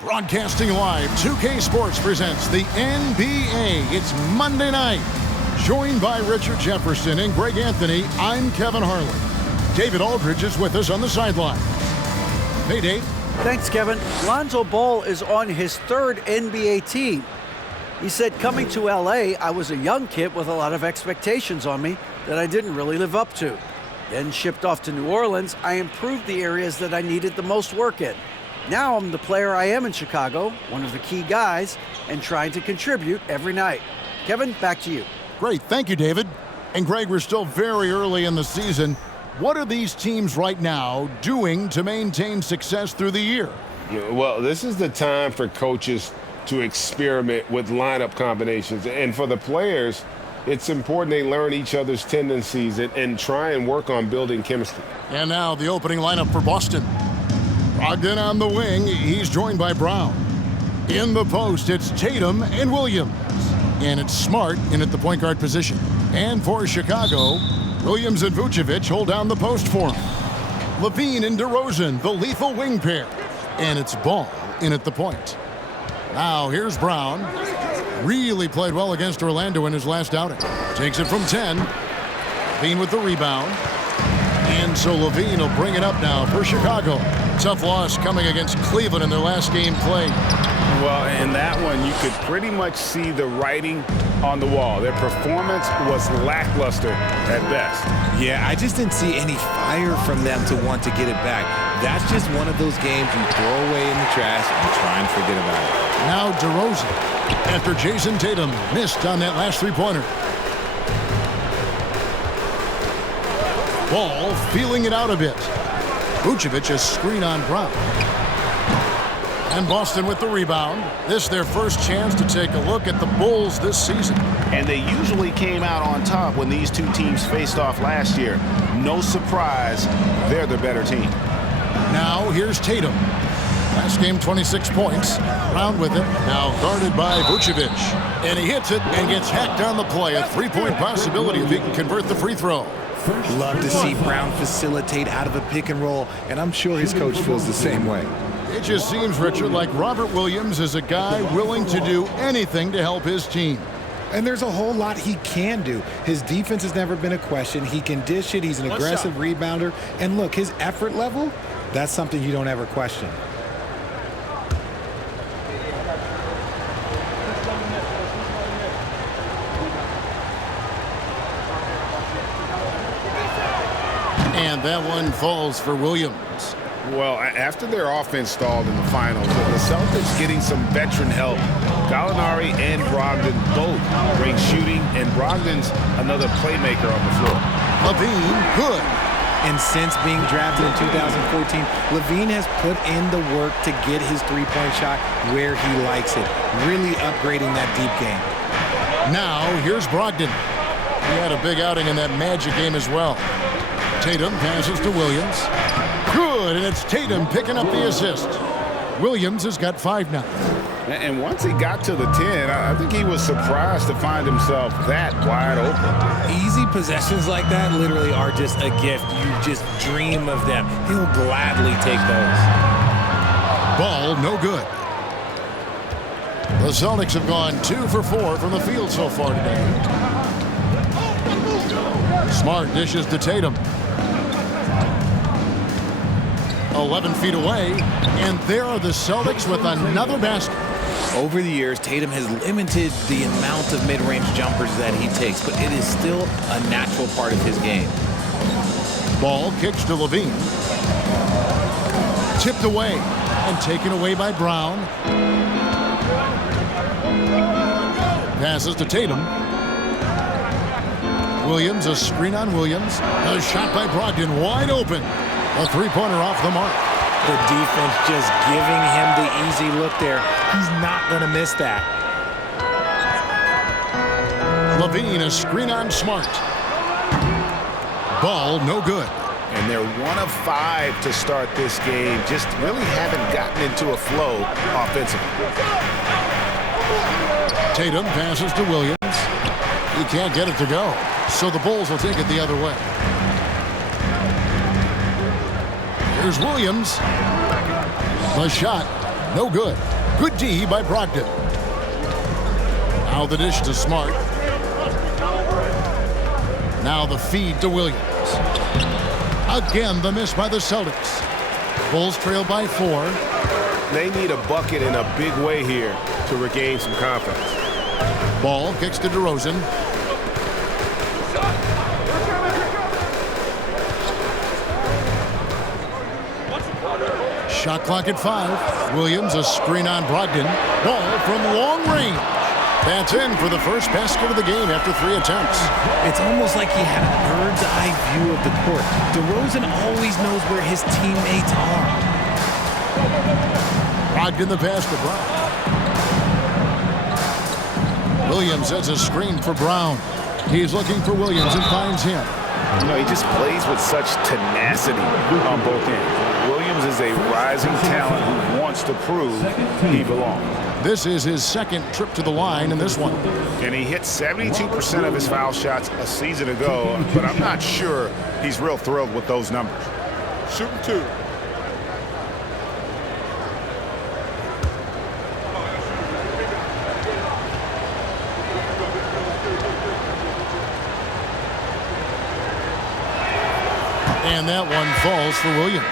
Broadcasting live, 2K Sports presents the NBA. It's Monday night. Joined by Richard Jefferson and Greg Anthony, I'm Kevin Harlan. David Aldridge is with us on the sideline. Hey, Dave. Thanks, Kevin. Lonzo Ball is on his third NBA team. He said, coming to LA, I was a young kid with a lot of expectations on me that I didn't really live up to. Then shipped off to New Orleans, I improved the areas that I needed the most work in. Now I'm the player I am in Chicago, one of the key guys, and trying to contribute every night. Kevin, back to you. Great. Thank you, David. And Greg, we're still very early in the season. What are these teams right now doing to maintain success through the year? Well, this is the time for coaches to experiment with lineup combinations. And for the players, it's important they learn each other's tendencies and try and work on building chemistry. And now the opening lineup for Boston. Brogdon on the wing. He's joined by Brown. In the post, it's Tatum and Williams. And it's Smart in at the point guard position. And for Chicago, Williams and Vucevic hold down the post for him. Levine and DeRozan, the lethal wing pair. And it's Ball in at the point. Now here's Brown. Really played well against Orlando in his last outing. Takes it from 10. Levine with the rebound. And so Levine will bring it up now for Chicago. Tough loss coming against Cleveland in their last game played. Well, in that one, you could pretty much see the writing on the wall. Their performance was lackluster at best. Yeah, I just didn't see any fire from them to want to get it back. That's just one of those games you throw away in the trash and try and forget about it. Now DeRozan, after Jason Tatum missed on that last three-pointer. Ball feeling it out a bit. Vucevic a screen on Brown. And Boston with the rebound. This their first chance to take a look at the Bulls this season. And they usually came out on top when these two teams faced off last year. No surprise, they're the better team. Now here's Tatum. Last game 26 points. Brown with it. Now guarded by Vucevic. And he hits it and gets hacked on the play. A three-point possibility if he can convert the free throw. Love to see Brown facilitate out of a pick and roll, and I'm sure his coach feels the same way. It just seems, Richard, like Robert Williams is a guy willing to do anything to help his team. And there's a whole lot he can do. His defense has never been a question. He can dish it. He's an aggressive rebounder. And look, his effort level, that's something you don't ever question. And that one falls for Williams. Well, after their offense stalled in the finals, the Celtics getting some veteran help. Gallinari and Brogdon both bring shooting, and Brogdon's another playmaker on the floor. Levine, good. And since being drafted in 2014, Levine has put in the work to get his three-point shot where he likes it, really upgrading that deep game. Now, here's Brogdon. He had a big outing in that Magic game as well. Tatum passes to Williams. Good, and it's Tatum picking up the assist. Williams has got 5 now. And once he got to the 10, I think he was surprised to find himself that wide open. Easy possessions like that literally are just a gift. You just dream of them. He'll gladly take those. Ball, no good. The Celtics have gone 2 for 4 from the field so far today. Smart dishes to Tatum. 11 feet away, and there are the Celtics with another basket. Over the years, Tatum has limited the amount of mid-range jumpers that he takes, but it is still a natural part of his game. Ball kicks to Levine. Tipped away and taken away by Brown. Passes to Tatum. Williams, a screen on Williams. A shot by Brogdon, wide open. A three-pointer off the mark. The defense just giving him the easy look there. He's not going to miss that. Levine, a screen on Smart. Ball, no good. And they're 1 of 5 to start this game. Just really haven't gotten into a flow offensively. Tatum passes to Williams. He can't get it to go. So the Bulls will take it the other way. Here's Williams. The shot, no good. Good D by Brogdon. Now the dish to Smart. Now the feed to Williams. Again, the miss by the Celtics. Bulls trail by 4. They need a bucket in a big way here to regain some confidence. Ball kicks to DeRozan. Shot clock at 5. Williams, a screen on Brogdon. Ball from long range. That's in for the first basket of the game after 3 attempts. It's almost like he had a bird's eye view of the court. DeRozan always knows where his teammates are. Brogdon the pass to Brown. Williams has a screen for Brown. He's looking for Williams and finds him. You know, he just plays with such tenacity on both ends. Williams is a rising talent who wants to prove he belongs. This is his second trip to the line in this one. And he hit 72% of his foul shots a season ago, but I'm not sure he's real thrilled with those numbers. Shooting 2. And that one falls for Williams.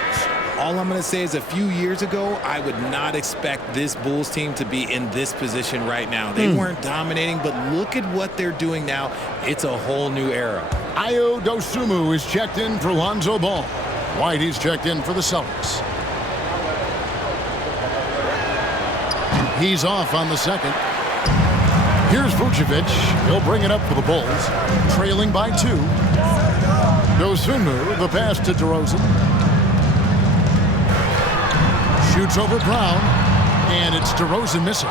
All I'm going to say is a few years ago, I would not expect this Bulls team to be in this position right now. They weren't dominating, but look at what they're doing now. It's a whole new era. Ayo Dosunmu is checked in for Lonzo Ball. Whitey's checked in for the Celtics. He's off on the second. Here's Vucevic. He'll bring it up for the Bulls, trailing by 2. Dosunmu, the pass to DeRozan. Shoots over Brown, and it's DeRozan missing.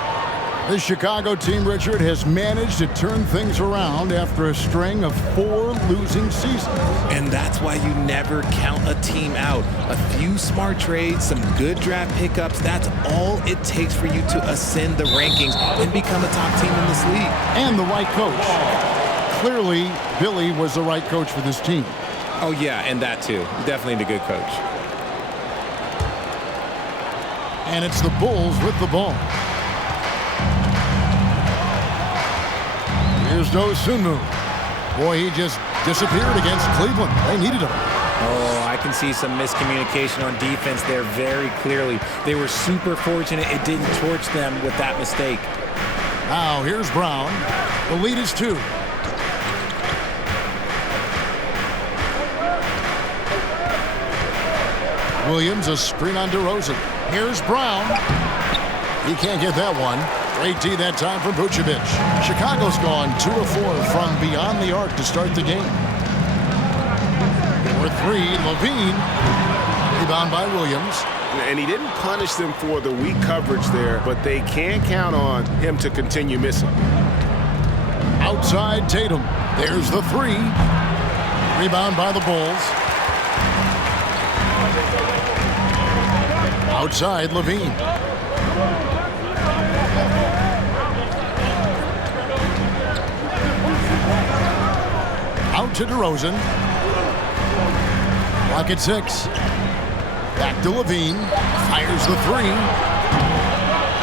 This Chicago team, Richard, has managed to turn things around after a string of 4 losing seasons. And that's why you never count a team out. A few smart trades, some good draft pickups, that's all it takes for you to ascend the rankings and become a top team in this league. And the right coach. Clearly, Billy was the right coach for this team. Oh, yeah, and that too. Definitely the good coach. And it's the Bulls with the ball. Here's Dosunmu. Boy, he just disappeared against Cleveland. They needed him. Oh, I can see some miscommunication on defense there very clearly. They were super fortunate it didn't torch them with that mistake. Now, here's Brown. The lead is 2. Williams, a screen on DeRozan. Here's Brown. He can't get that one. Great D that time from Vucevic. Chicago's gone 2 of 4 from beyond the arc to start the game. For 3, Levine. Rebound by Williams. And he didn't punish them for the weak coverage there, but they can count on him to continue missing. Outside Tatum. There's the 3. Rebound by the Bulls. Outside Levine. Out to DeRozan. Clock at 6. Back to Levine. Fires the 3.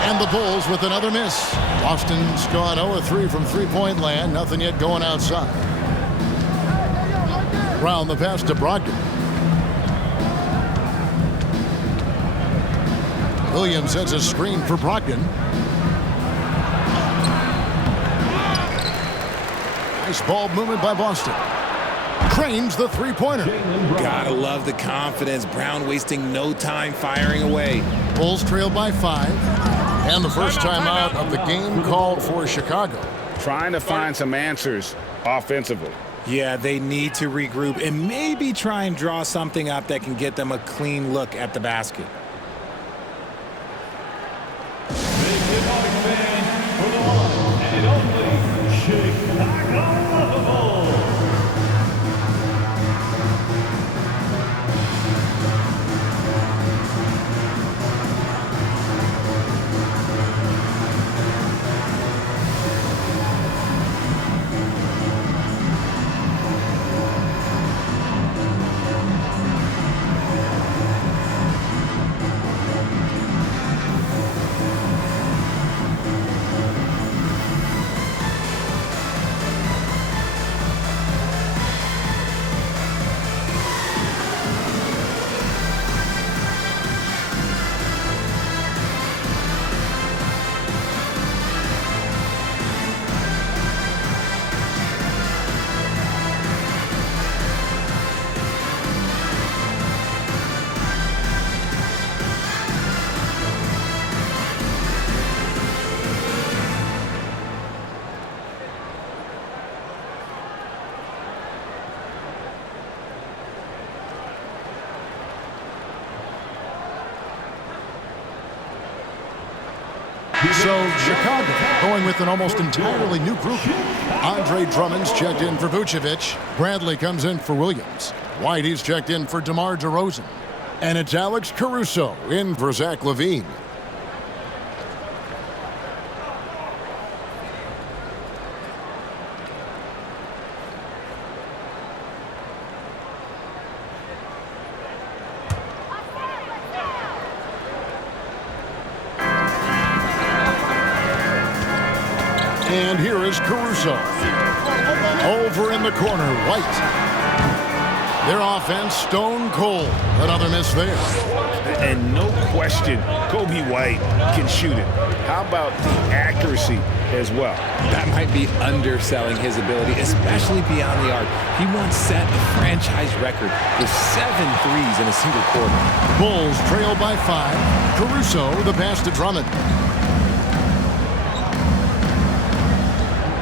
And the Bulls with another miss. Boston's gone 0-3 from three-point land. Nothing yet going outside. Brown the pass to Brogdon. Williams sets a screen for Brogdon. Nice ball movement by Boston. Cranes the three-pointer. Gotta love the confidence. Brown wasting no time firing away. Bulls trail by 5. And the first time out of the game called for Chicago. Trying to find some answers offensively. Yeah, they need to regroup and maybe try and draw something up that can get them a clean look at the basket. So Chicago going with an almost entirely new group. Andre Drummond's checked in for Vucevic. Bradley comes in for Williams. White, he's checked in for DeMar DeRozan. And it's Alex Caruso in for Zach LaVine. And here is Caruso. Over in the corner, White. Their offense stone cold. Another miss there. And no question, Kobe White can shoot it. How about the accuracy as well? That might be underselling his ability, especially beyond the arc. He once set a franchise record with 7 threes in a single quarter. Bulls trail by 5. Caruso, the pass to Drummond.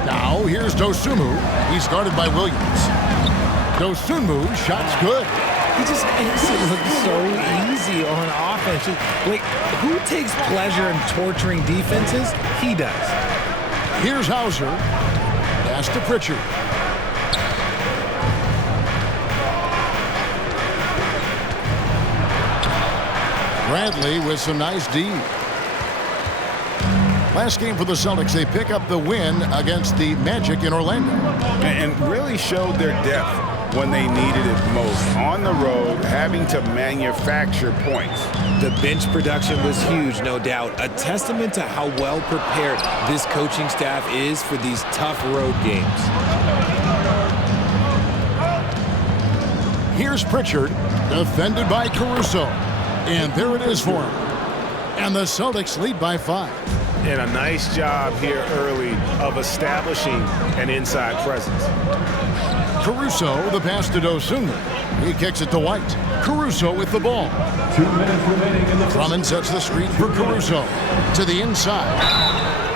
Now here's Dosunmu. He's guarded by Williams. Dosunmu, shot's good. He just makes it look so easy on offense. Like, who takes pleasure in torturing defenses? He does. Here's Hauser. Pass to Pritchard. Bradley with some nice D. Last game for the Celtics, they pick up the win against the Magic in Orlando. And really showed their depth when they needed it most. On the road, having to manufacture points. The bench production was huge, no doubt. A testament to how well prepared this coaching staff is for these tough road games. Here's Pritchard, defended by Caruso. And there it is for him. And the Celtics lead by 5. And a nice job here early of establishing an inside presence. Caruso, the pass to Dosunmu. He kicks it to White. Caruso with the ball. 2 minutes remaining in the Drummond sets the screen for Caruso. To the inside.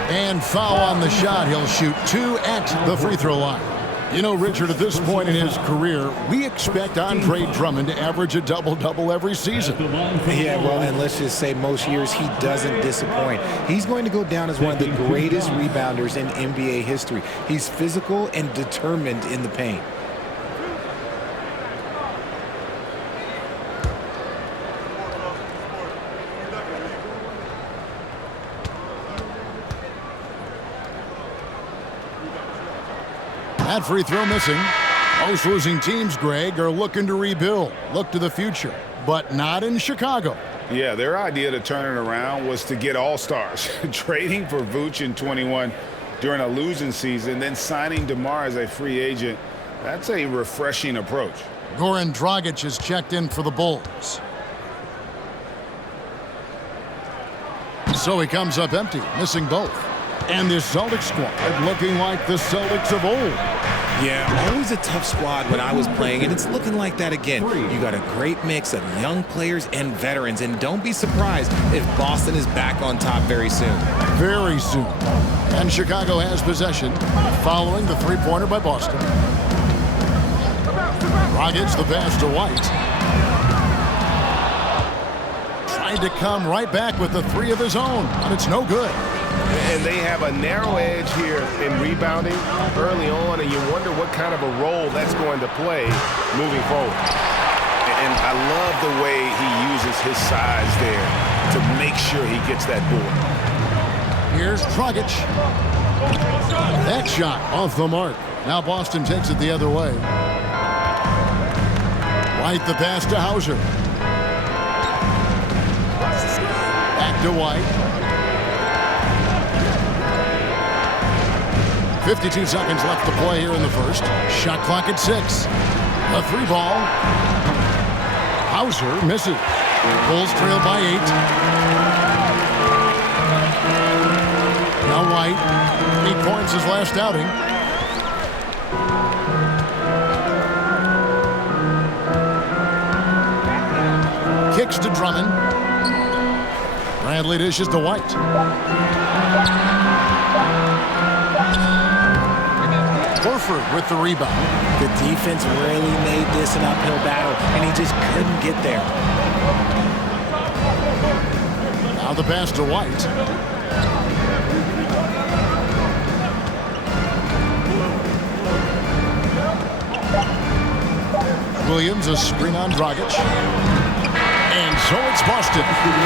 And foul on the shot. He'll shoot 2 at the free throw line. You know, Richard, at this point in his career, we expect Andre Drummond to average a double-double every season. Yeah, well, and let's just say most years he doesn't disappoint. He's going to go down as one of the greatest rebounders in NBA history. He's physical and determined in the paint. That free throw missing. Most losing teams, Greg, are looking to rebuild, look to the future, but not in Chicago. Yeah, their idea to turn it around was to get all-stars. Trading for Vooch in 21 during a losing season, then signing DeMar as a free agent. That's a refreshing approach. Goran Dragic is checked in for the Bulls. So he comes up empty, missing both. And this Celtics squad looking like the Celtics of old. Yeah, always a tough squad when I was playing, and it's looking like that again. You got a great mix of young players and veterans, and don't be surprised if Boston is back on top very soon. Very soon. And Chicago has possession following the three-pointer by Boston. Dragic the pass to White. Tried to come right back with the 3 of his own, but it's no good. And they have a narrow edge here in rebounding early on, and you wonder what kind of a role that's going to play moving forward. And I love the way he uses his size there to make sure he gets that board. Here's Dragic. That shot off the mark. Now Boston takes it the other way. White the pass to Hauser. Back to White. 52 seconds left to play here in the first. Shot clock at 6. A 3-ball. Hauser misses. Bulls trail by 8. Now White. 8 points his last outing. Kicks to Drummond. Bradley dishes to White. Horford with the rebound. The defense really made this an uphill battle, and he just couldn't get there. Now the pass to White. Williams, a screen on Dragic. And so it's Boston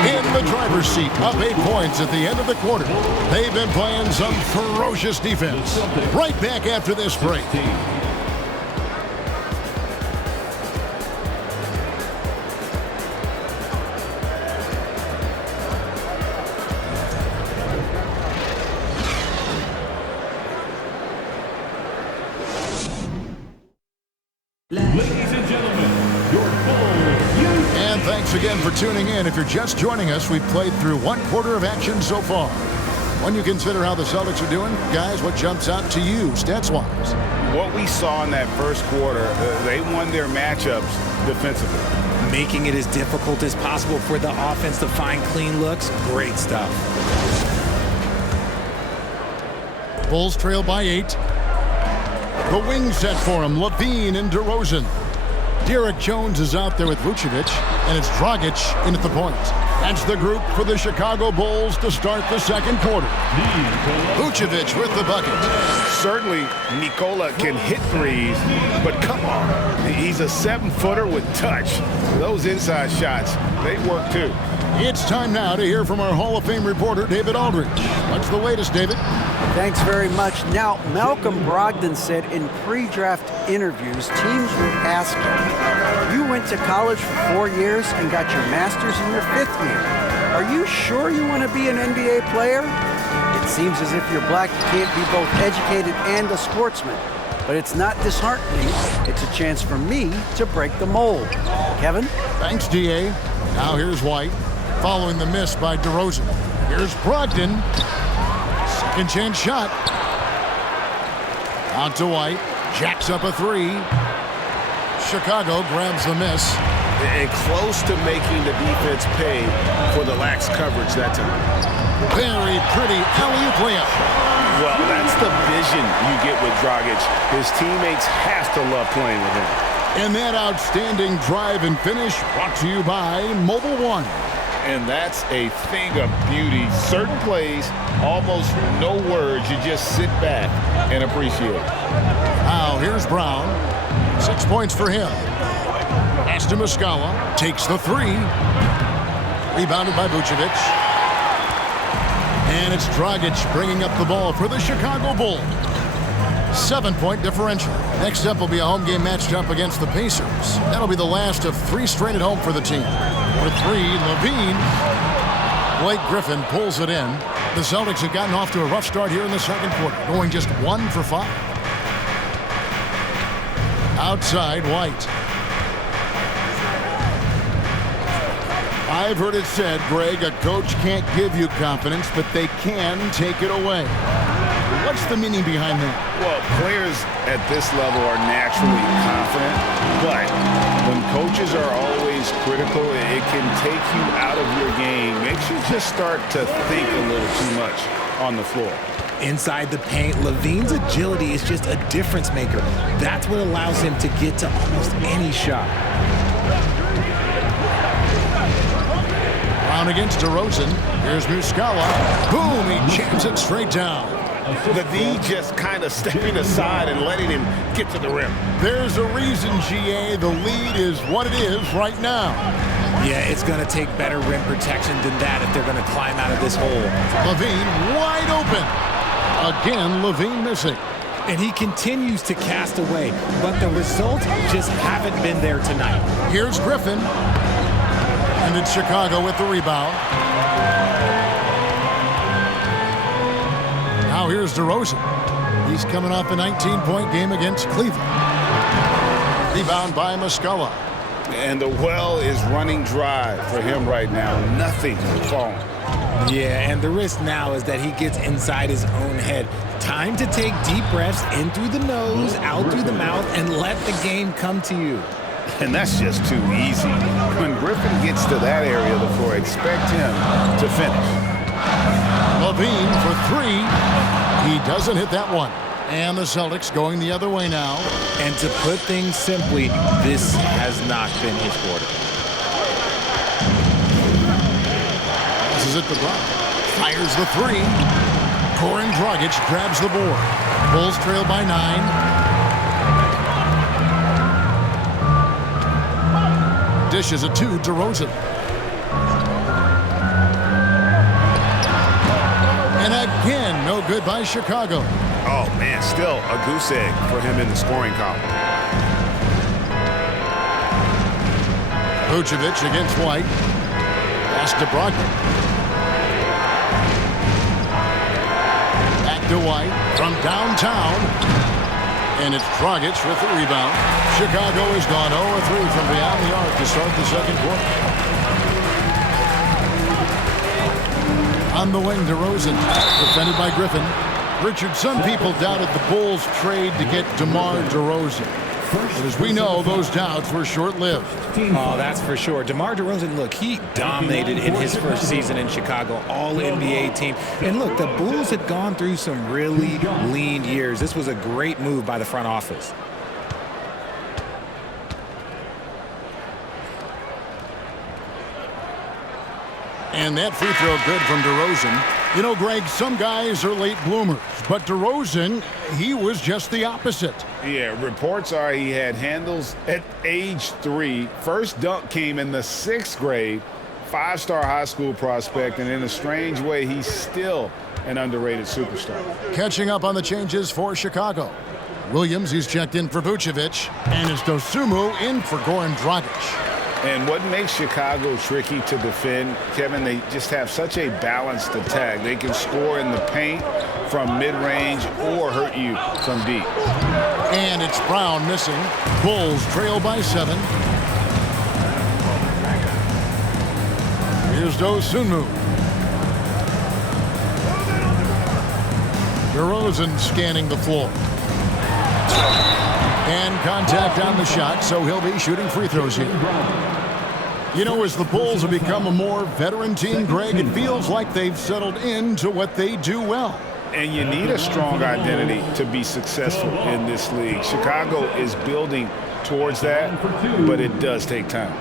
in the driver's seat, up 8 points at the end of the quarter. They've been playing some ferocious defense. Right back after this break. Ladies and gentlemen, your And thanks again for tuning in. If you're just joining us, we've played through 1/4 of action so far. When you consider how the Celtics are doing, guys, what jumps out to you stats-wise? What we saw in that first quarter, they won their matchups defensively. Making it as difficult as possible for the offense to find clean looks. Great stuff. Bulls trail by 8. The wing set for him, Levine and DeRozan. Derek Jones is out there with Vucevic, and it's Dragic in at the point. That's the group for the Chicago Bulls to start the second quarter. Vucevic with the bucket. Certainly, Nikola can hit threes, but come on. He's a 7-footer with touch. Those inside shots, they work too. It's time now to hear from our Hall of Fame reporter, David Aldridge. What's the latest, David? Thanks very much. Now, Malcolm Brogdon said in pre-draft interviews, teams would ask him, you went to college for 4 years and got your master's in your 5th year. Are you sure you want to be an NBA player? It seems as if you're black, you can't be both educated and a sportsman. But it's not disheartening. It's a chance for me to break the mold. Kevin? Thanks, DA. Now here's White, following the miss by DeRozan. Here's Brogdon. Second chance shot. Out to White. Jacks up a 3. Chicago grabs the miss. And close to making the defense pay for the lax coverage that time. Very pretty alley-oop layup. Well, that's the vision you get with Dragic. His teammates have to love playing with him. And that outstanding drive and finish brought to you by Mobile One. And that's a thing of beauty. Certain plays, almost no words. You just sit back and appreciate. Now here's Brown. 6 points for him. Pass to Muscala. Takes the 3. Rebounded by Vucevic. And it's Dragic bringing up the ball for the Chicago Bulls. 7-point differential. Next up will be a home game matched up against the Pacers. That'll be the last of 3 straight at home for the team. For 3, Levine. Blake Griffin pulls it in. The Celtics have gotten off to a rough start here in the second quarter, going just 1 for 5. Outside, White. I've heard it said, Greg, a coach can't give you confidence, but they can take it away. What's the meaning behind that? Well, players at this level are naturally confident, but when coaches are always critical, it can take you out of your game. Makes you just start to think a little too much on the floor. Inside the paint, Levine's agility is just a difference maker. That's what allows him to get to almost any shot. Brown against DeRozan. Here's Muscala. Boom, he jams it straight down. The D just kind of stepping aside and letting him get to the rim. There's a reason, GA, the lead is what it is right now. Yeah, it's going to take better rim protection than that if they're going to climb out of this hole. Levine wide open. Again, Levine missing. And he continues to cast away, but the results just haven't been there tonight. Here's Griffin. And it's Chicago with the rebound. Now here's DeRozan. He's coming off a 19-point game against Cleveland. Rebound by Muscala. And the well is running dry for him right now. Nothing falling. Yeah, and the risk now is that he gets inside his own head. Time to take deep breaths in through the nose, out through the mouth, and let the game come to you. And that's just too easy. When Griffin gets to that area of the floor, expect him to finish. Levine for 3. He doesn't hit that one. And the Celtics going the other way now. And to put things simply, this has not been his quarter. This is it to Brown. Fires the 3. Goran Dragic grabs the board. Bulls trail by 9. dishes it to DeRozan. And again, no good by Chicago. Oh, man, still a goose egg for him in the scoring column. Vucevic against White. Pass to Brogdon. Back to White from downtown. And it's Dragic with the rebound. Chicago has gone 0-3 from beyond the arc to start the second quarter. On the wing, DeRozan, defended by Griffin. Richard, some people doubted the Bulls' trade to get DeMar DeRozan. But as we know, those doubts were short-lived. Oh, that's for sure. DeMar DeRozan, look, he dominated in his first season in Chicago, all-NBA team. And look, the Bulls had gone through some really lean years. This was a great move by the front office. And that free throw good from DeRozan. You know, Greg, some guys are late bloomers, but DeRozan, he was just the opposite. Yeah, reports are he had handles at age 3. First dunk came in the 6th grade. 5-star high school prospect, and in a strange way, he's still an underrated superstar. Catching up on the changes for Chicago. Williams, he's checked in for Vucevic, and it's Dosunmu in for Goran Dragic. And what makes Chicago tricky to defend, Kevin, they just have such a balanced attack. They can score in the paint from mid-range or hurt you from deep. And it's Brown missing. Bulls trail by 7. Here's Dosunmu. DeRozan scanning the floor. And contact on the shot, so he'll be shooting free throws here. You know, as the Bulls have become a more veteran team, Greg, it feels like they've settled into what they do well. And you need a strong identity to be successful in this league. Chicago is building towards that, but it does take time.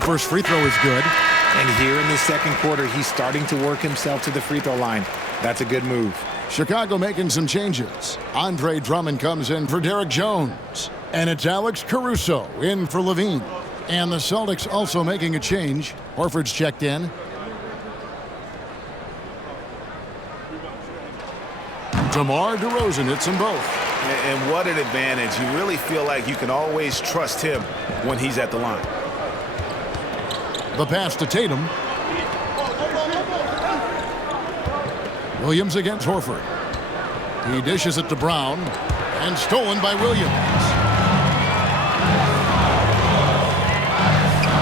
First free throw is good. And here in the second quarter, he's starting to work himself to the free throw line. That's a good move. Chicago making some changes. Andre Drummond comes in for Derek Jones. And it's Alex Caruso in for Levine. And the Celtics also making a change. Horford's checked in. DeMar DeRozan hits them both. And what an advantage. You really feel like you can always trust him when he's at the line. The pass to Tatum. Williams against Horford. He dishes it to Brown. And stolen by Williams.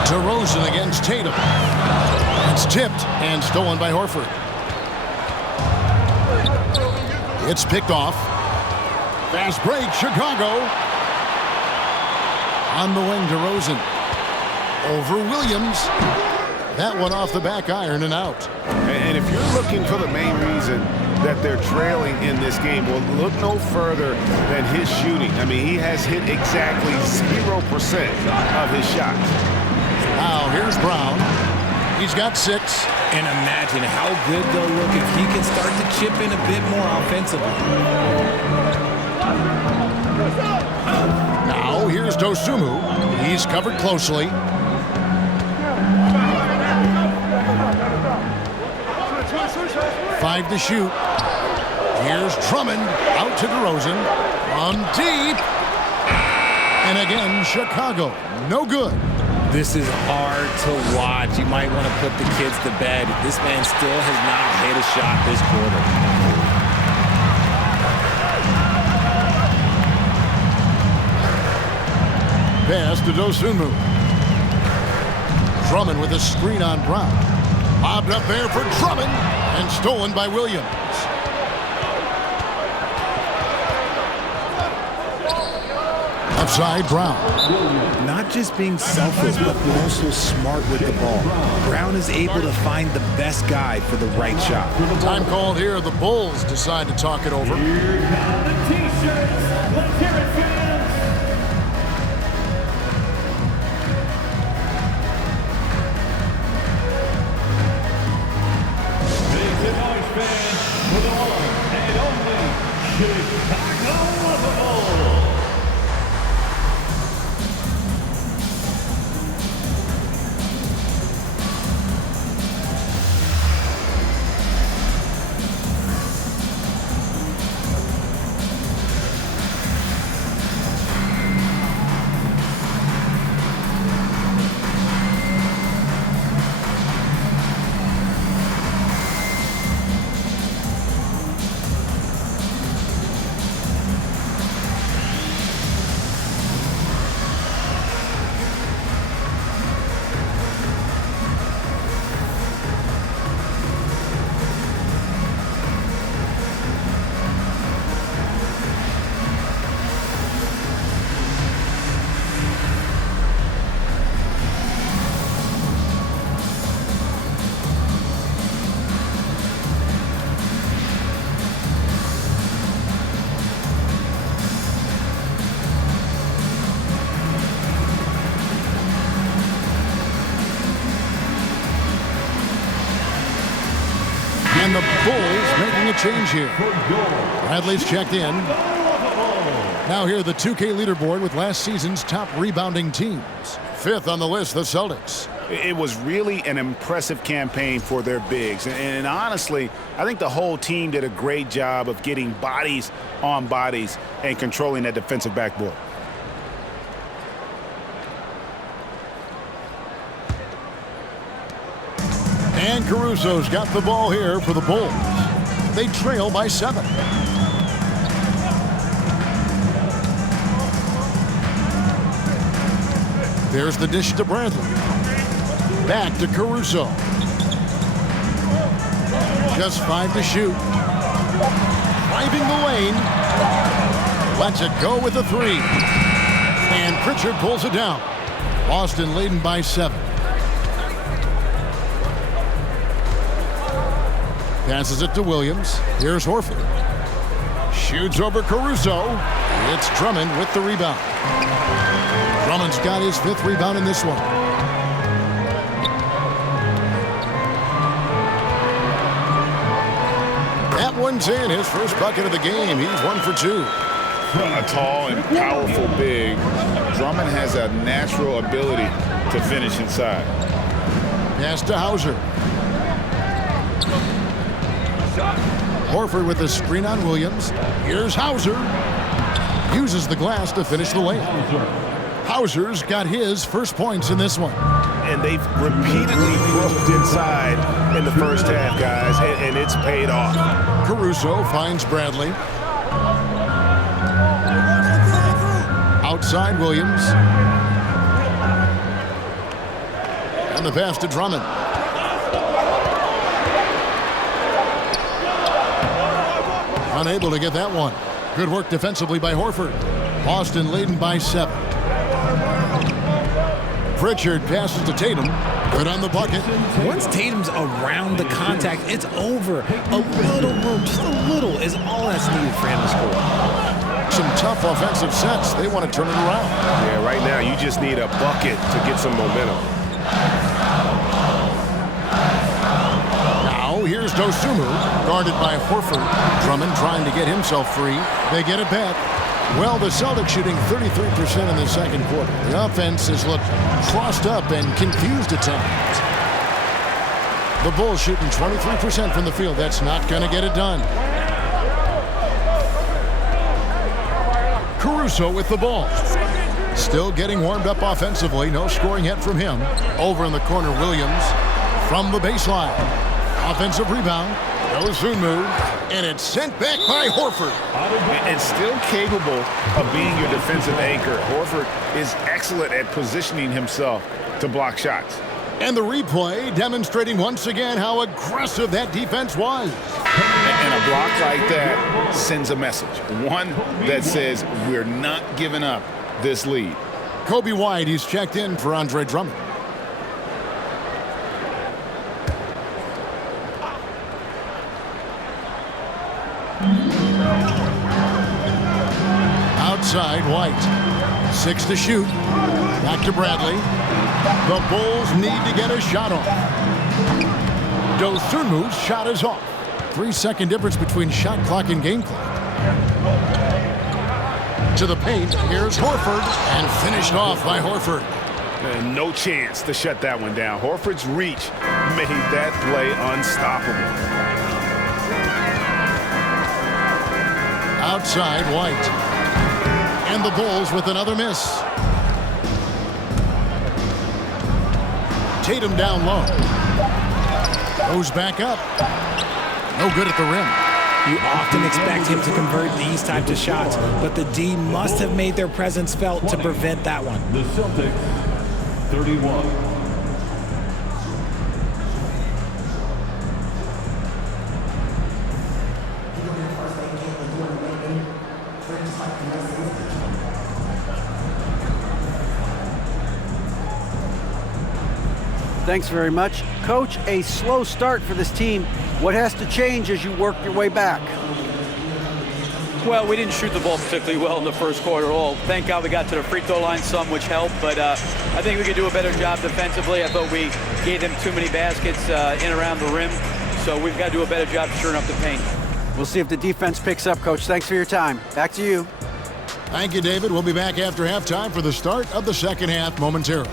DeRozan against Tatum. It's tipped and stolen by Horford. It's picked off. Fast break, Chicago. On the wing, DeRozan. Over Williams. That one off the back iron and out. And if you're looking for the main reason that they're trailing in this game, well, look no further than his shooting. I mean, he has hit exactly 0% of his shots. Now, here's Brown. He's got 6. And imagine how good they'll look if he can start to chip in a bit more offensively. Now, here's Dosunmu. He's covered closely. Five to shoot. Here's Drummond out to DeRozan. From deep. And again, Chicago. No good. This is hard to watch. You might want to put the kids to bed. This man still has not hit a shot this quarter. Pass to Dosunmu. Drummond with a screen on Brown. Bobbed up there for Drummond and stolen by Williams. Outside Brown. Not just being selfless, but also smart with the ball. Brown is able to find the best guy for the right shot. Time called here. The Bulls decide to talk it over. And the Bulls making a change here. Bradley's checked in. Now here the 2K leaderboard with last season's top rebounding teams. Fifth on the list, the Celtics. It was really an impressive campaign for their bigs. And honestly, I think the whole team did a great job of getting bodies on bodies and controlling that defensive backboard. And Caruso's got the ball here for the Bulls. They trail by 7. There's the dish to Bradley. Back to Caruso. Just 5 to shoot. Driving the lane. Lets it go with a 3. And Pritchard pulls it down. Boston leading by 7. Passes it to Williams. Here's Horford. Shoots over Caruso. It's Drummond with the rebound. Drummond's got his 5th rebound in this one. That one's in. His first bucket of the game. He's 1 for 2. A tall and powerful big, Drummond has a natural ability to finish inside. Pass to Hauser. Horford with a screen on Williams. Here's Hauser. Uses the glass to finish the layup. Hauser's got his first points in this one. And they've repeatedly broke inside in the first half, guys, and it's paid off. Caruso finds Bradley. Outside Williams. And the pass to Drummond. Unable to get that one. Good work defensively by Horford. Boston leading by 7. Pritchard passes to Tatum. Good on the bucket. Once Tatum's around the contact, it's over. A little room, just a little, is all that's needed for him to score. Some tough offensive sets. They want to turn it around. Yeah, right now you just need a bucket to get some momentum. Now here's Dosunmu, guarded by Horford. Drummond trying to get himself free. They get it back. Well, the Celtics shooting 33% in the second quarter. The offense has looked crossed up and confused at times. The Bulls shooting 23% from the field. That's not going to get it done. Caruso with the ball. Still getting warmed up offensively. No scoring yet from him. Over in the corner, Williams from the baseline. Offensive rebound. Dosunmu, and it's sent back by Horford. And still capable of being your defensive anchor. Horford is excellent at positioning himself to block shots. And the replay demonstrating once again how aggressive that defense was. And a block like that sends a message. One that says we're not giving up this lead. Kobe White, he's checked in for Andre Drummond. Outside, White. 6 to shoot. Back to Bradley. The Bulls need to get a shot off. Dosunmu's shot is off. 3-second difference between shot clock and game clock. To the paint, here's Horford, and finished off by Horford. And no chance to shut that one down. Horford's reach made that play unstoppable. Outside, White. And the Bulls with another miss. Tatum down low. Goes back up. No good at the rim. You often expect him to convert these types of shots, but the D must have made their presence felt to prevent that one. The Celtics, 31. Thanks very much. Coach, a slow start for this team. What has to change as you work your way back? Well, we didn't shoot the ball particularly well in the first quarter at all. Thank God we got to the free throw line some, which helped, but I think we could do a better job defensively. I thought we gave them too many baskets in around the rim. So we've got to do a better job shoring up the paint. We'll see if the defense picks up, Coach. Thanks for your time. Back to you. Thank you, David. We'll be back after halftime for the start of the second half momentarily.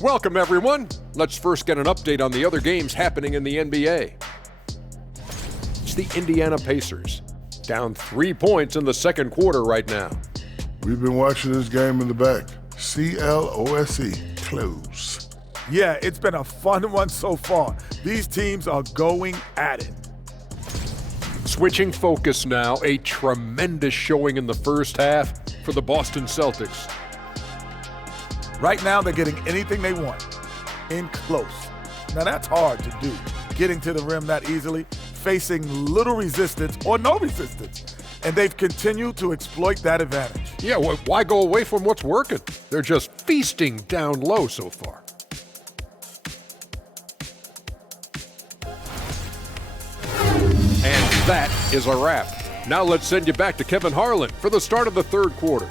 Welcome, everyone. Let's first get an update on the other games happening in the NBA. It's the Indiana Pacers, down 3 points in the second quarter right now. We've been watching this game in the back. CLOSE, close. Yeah, it's been a fun one so far. These teams are going at it. Switching focus now, a tremendous showing in the first half for the Boston Celtics. Right now, they're getting anything they want in close. Now, that's hard to do, getting to the rim that easily, facing little resistance or no resistance. And they've continued to exploit that advantage. Yeah, why go away from what's working? They're just feasting down low so far. And that is a wrap. Now let's send you back to Kevin Harlan for the start of the third quarter.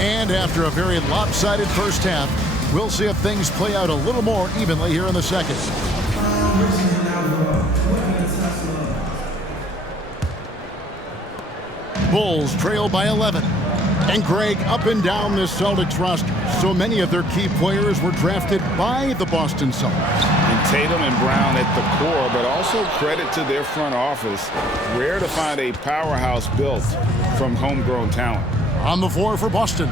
And after a very lopsided first half, we'll see if things play out a little more evenly here in the second. Bulls trail by 11. And Greg, up and down this Celtics roster, so many of their key players were drafted by the Boston Celtics. And Tatum and Brown at the core, but also credit to their front office. Rare to find a powerhouse built from homegrown talent. On the floor for Boston.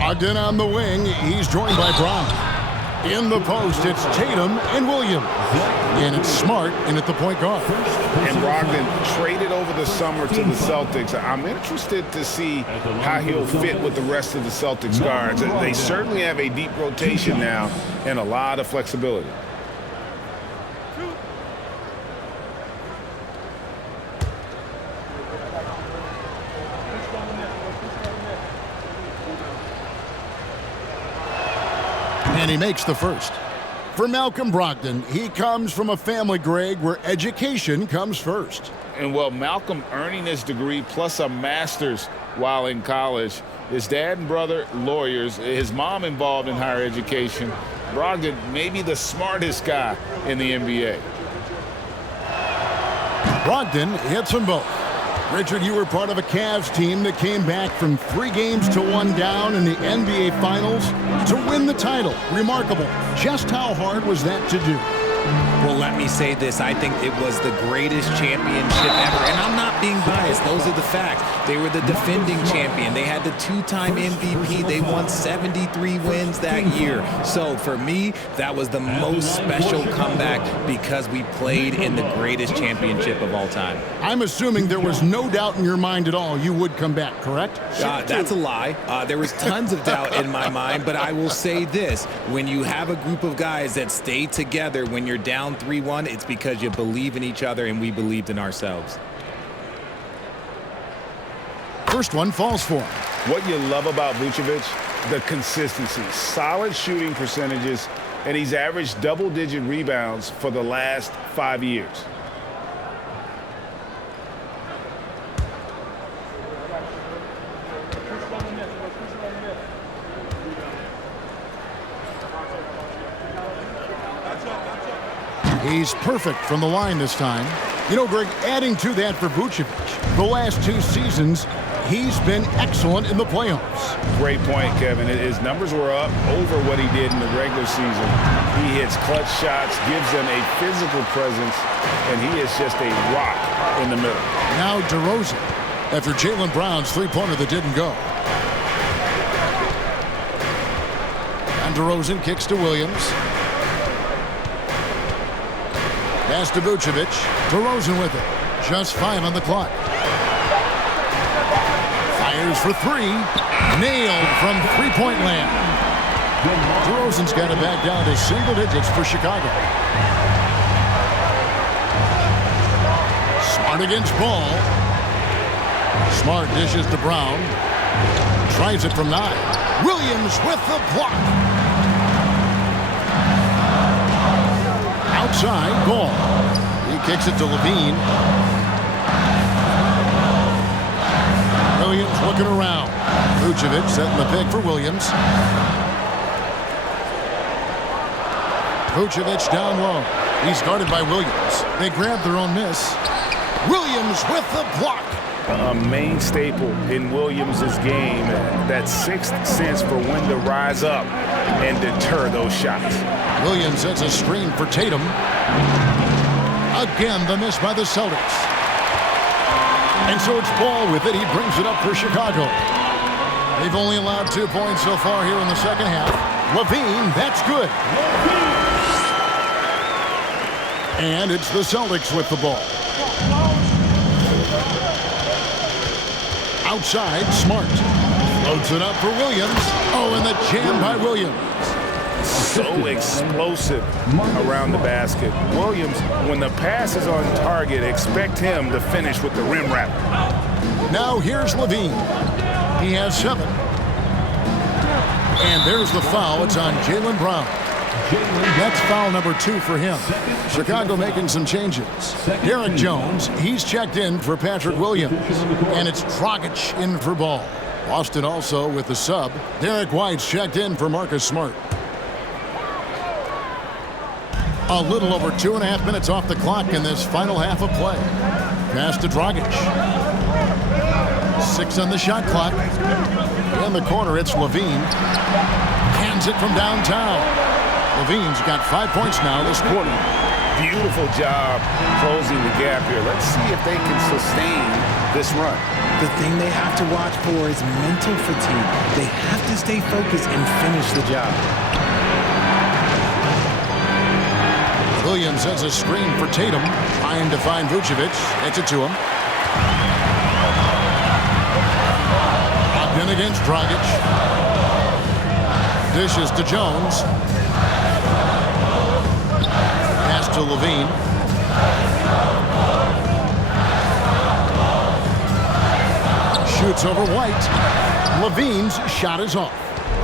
Ogden on the wing. He's joined by Brown. In the post, it's Tatum and Williams. And it's Smart in at the point guard. And Brogdon traded over the summer to the Celtics. I'm interested to see how he'll fit with the rest of the Celtics guards. They certainly have a deep rotation now and a lot of flexibility. And he makes the first. For Malcolm Brogdon, he comes from a family, Greg, where education comes first. And well, Malcolm earning his degree plus a master's while in college. His dad and brother, lawyers. His mom involved in higher education. Brogdon, maybe the smartest guy in the NBA. Brogdon hits them both. Richard, you were part of a Cavs team that came back from 3 games to 1 down in the NBA Finals to win the title. Remarkable. Just how hard was that to do? Well, let me say this. I think it was the greatest championship ever. And I'm not being biased. Those are the facts. They were the defending champion. They had the 2-time MVP. They won 73 wins that year. So for me, that was the most special comeback because we played in the greatest championship of all time. I'm assuming there was no doubt in your mind at all you would come back, correct? That's a lie. There was tons of doubt in my mind, but I will say this. When you have a group of guys that stay together when you're down 3-1, it's because you believe in each other and we believed in ourselves. First one falls for him. What you love about Vucevic, the consistency, solid shooting percentages, and he's averaged double-digit rebounds for the last 5 years. He's perfect from the line this time. You know, Greg, adding to that for Vucevic, the last 2 seasons, he's been excellent in the playoffs. Great point, Kevin. His numbers were up over what he did in the regular season. He hits clutch shots, gives them a physical presence, and he is just a rock in the middle. Now DeRozan, after Jaylen Brown's 3-pointer that didn't go. And DeRozan kicks to Williams. Pass to Vucevic. DeRozan with it. Just 5 on the clock. Fires for 3. Nailed from 3-point land. DeRozan's got it back down to single digits for Chicago. Smart against Ball. Smart dishes to Brown. Tries it from 9. Williams with the block. Outside, Ball. He kicks it to Levine. Williams looking around. Vucevic setting the pick for Williams. Vucevic down low. He's guarded by Williams. They grab their own miss. Williams with the block. A main staple in Williams' game, that sixth sense for when to rise up and deter those shots. Williams sets a screen for Tatum. Again, the miss by the Celtics. And so it's Ball with it. He brings it up for Chicago. They've only allowed 2 points so far here in the second half. Levine, that's good. And it's the Celtics with the ball. Outside, Smart. Loads it up for Williams. Oh, and the jam by Williams. So explosive around the basket. Williams, when the pass is on target, expect him to finish with the rim wrap. Now here's Levine. He has 7. And there's the foul. It's on Jaylen Brown. That's foul number 2 for him. Chicago making some changes. Derek Jones, he's checked in for Patrick Williams. And it's Dragic in for Ball. Boston also with the sub. Derek White's checked in for Marcus Smart. A little over 2.5 minutes off the clock in this final half of play. Pass to Dragic. 6 on the shot clock. In the corner, it's Levine. Hands it from downtown. Levine's got 5 points now this quarter. Beautiful job closing the gap here. Let's see if they can sustain this run. The thing they have to watch for is mental fatigue. They have to stay focused and finish the job. Williams has a screen for Tatum. Trying to find Vucevic. Gets it to him. Locked in against Dragic. Dishes to Jones. Pass to Levine. Shoots over White. Levine's shot is off.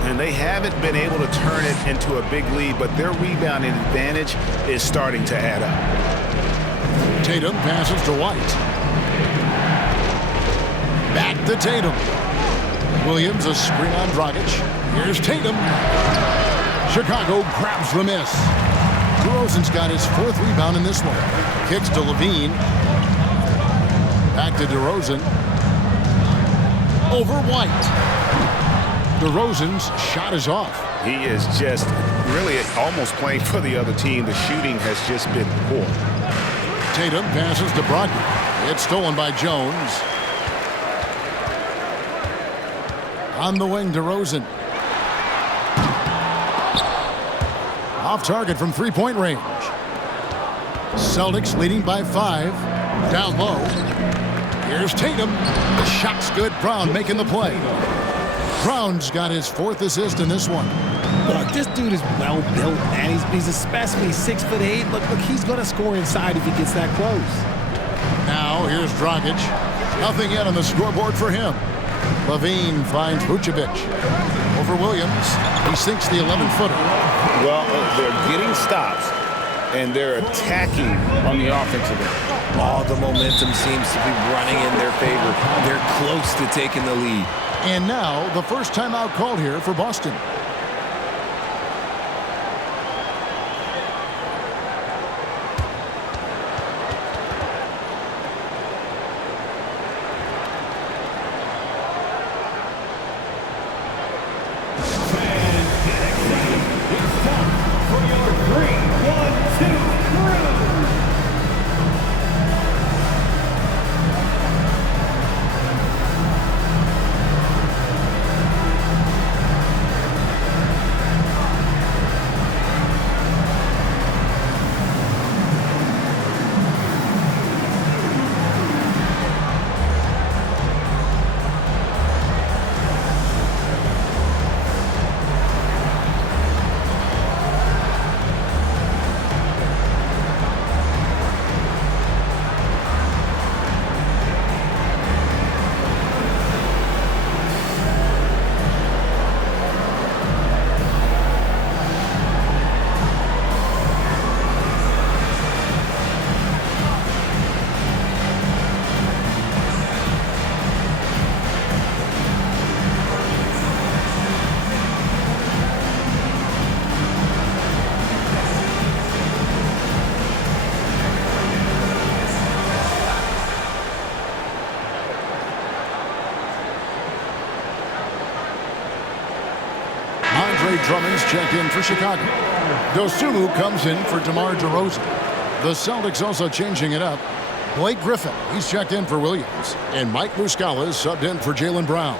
And they haven't been able to turn it into a big lead, but their rebounding advantage is starting to add up. Tatum passes to White. Back to Tatum. Williams, a screen on Dragic. Here's Tatum. Chicago grabs the miss. DeRozan's got his 4th rebound in this one. Kicks to Levine. Back to DeRozan. Over White. DeRozan's shot is off. He is just really almost playing for the other team. The shooting has just been poor. Tatum passes to Brogdon. It's stolen by Jones. On the wing, DeRozan. Off target from 3-point range. Celtics leading by 5. Down low. Here's Tatum. The shot's good. Brown making the play. Brown's got his 4th assist in this one. Look, this dude is well built, man. He's a specimen. He's 6'8". Look, he's going to score inside if he gets that close. Now here's Dragic. Nothing yet on the scoreboard for him. Levine finds Vucevic. Over Williams. He sinks the 11-footer. Well, they're getting stops, and they're attacking on the offensive end. All the momentum seems to be running in their favor. They're close to taking the lead. And now the first timeout called here for Boston. Andre Drummond's checked in for Chicago. Dosunmu comes in for DeMar DeRozan. The Celtics also changing it up. Blake Griffin, he's checked in for Williams. And Mike Muscala is subbed in for Jaylen Brown.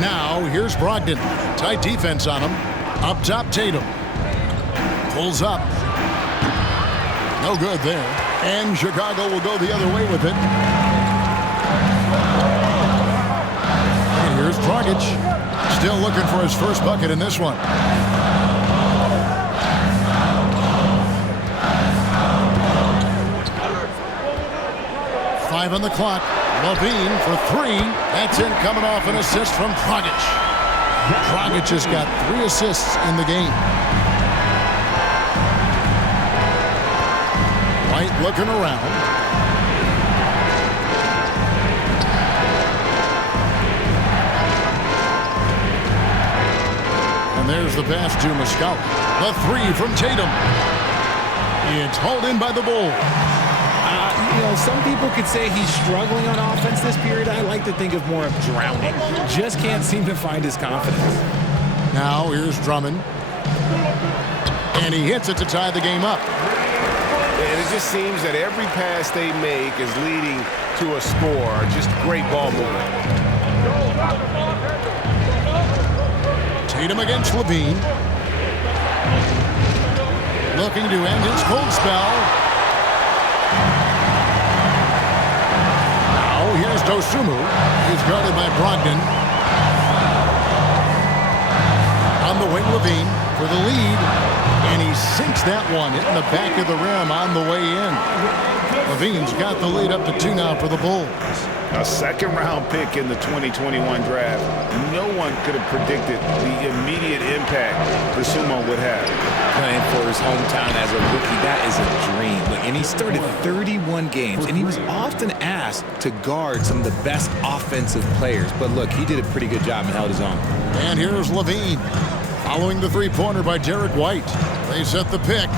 Now, here's Brogdon. Tight defense on him. Up top, Tatum. Pulls up. No good there. And Chicago will go the other way with it. And here's Dragic. Still looking for his first bucket in this one. 5 on the clock. Levine for 3. That's in, coming off an assist from Dragic. Dragic has got 3 assists in the game. White looking around. And there's the pass to Muscala. The 3 from Tatum. It's hauled in by the Bulls. You know, some people could say he's struggling on offense this period. I like to think of more of drowning. Just can't seem to find his confidence. Now here's Drummond. And he hits it to tie the game up. And it just seems that every pass they make is leading to a score. Just great ball movement. Tatum against Levine. Looking to end his cold spell. Here's Dosunmu. He's guarded by Brogdon. On the wing, Levine for the lead. And he sinks that one, hitting the back of the rim on the way in. Levine's got the lead up to 2 now for the Bulls. A second-round pick in the 2021 draft. No one could have predicted the immediate impact Dosunmu would have. Playing for his hometown as a rookie, that is a dream. And he started 31 games, and he was often asked to guard some of the best offensive players. But look, he did a pretty good job and held his own. And here's Levine. Following the three-pointer by Derek White. They set the pick.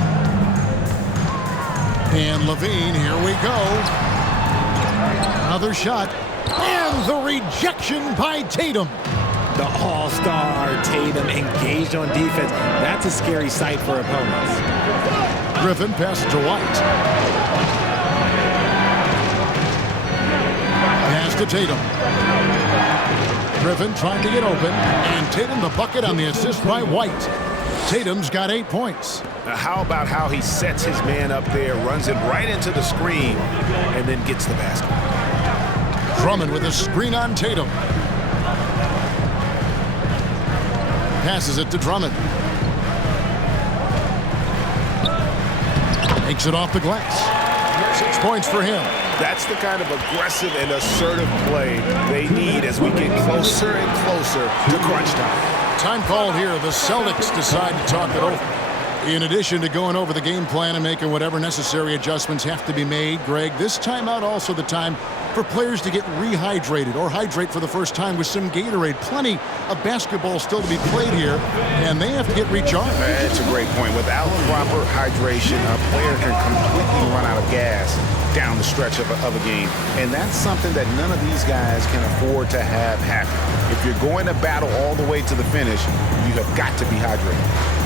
And Levine, here we go. Another shot. And the rejection by Tatum. The all-star Tatum engaged on defense. That's a scary sight for opponents. Griffin passes to White. Pass to Tatum. Griffin trying to get open. And Tatum the bucket on the assist by White. Tatum's got 8 points. Now how about how he sets his man up there, runs it right into the screen, and then gets the basket. Drummond with a screen on Tatum. Passes it to Drummond. Takes it off the glass. 6 points for him. That's the kind of aggressive and assertive play they need as we get closer and closer to crunch time. Time called here. The Celtics decide to talk it over. In addition to going over the game plan and making whatever necessary adjustments have to be made, Greg, this timeout also the time for players to get rehydrated or hydrate for the first time with some Gatorade. Plenty of basketball still to be played here, and they have to get recharged. That's a great point. Without proper hydration, a player can completely run out of gas down the stretch of a game. And that's something that none of these guys can afford to have happen. If you're going to battle all the way to the finish, you have got to be hydrated.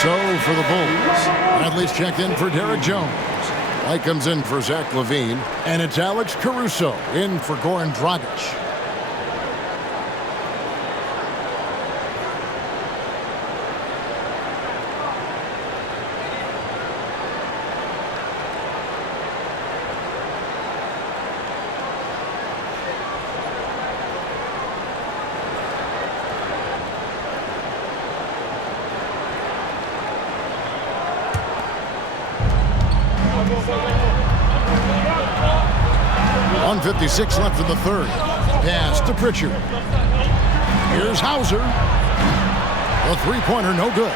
So for the Bulls, Bradley's checked in for Derek Jones. White comes in for Zach LaVine. And it's Alex Caruso in for Goran Dragic. .156 left in the third. Pass to Pritchard. Here's Hauser. The three-pointer, no good.